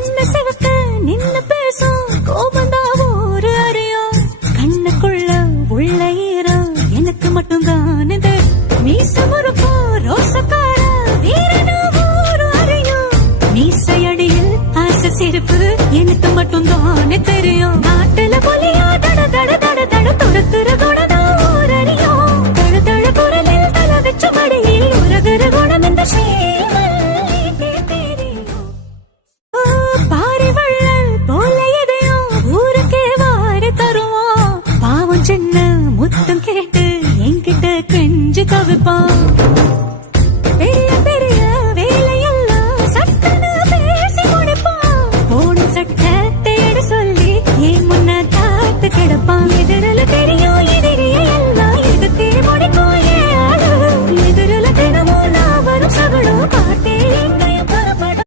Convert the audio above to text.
கண்ண சிவக்க நின்னு பேசும் கோபந்தா ஊரு அறியும் கண்ணுக்குள்ள உள்ள ஈரம் எனக்கு மட்டும்தான் இந்த மீசமுறுப்போ ரோசக்கார வீரனா ஊரு அறியும் மீசையடியில் ஆசை சிரிப்பு எனக்கு மட்டும்தான் தெரியும் நாட்டுல பொலியா தட தட தட தட துரத்துறதோ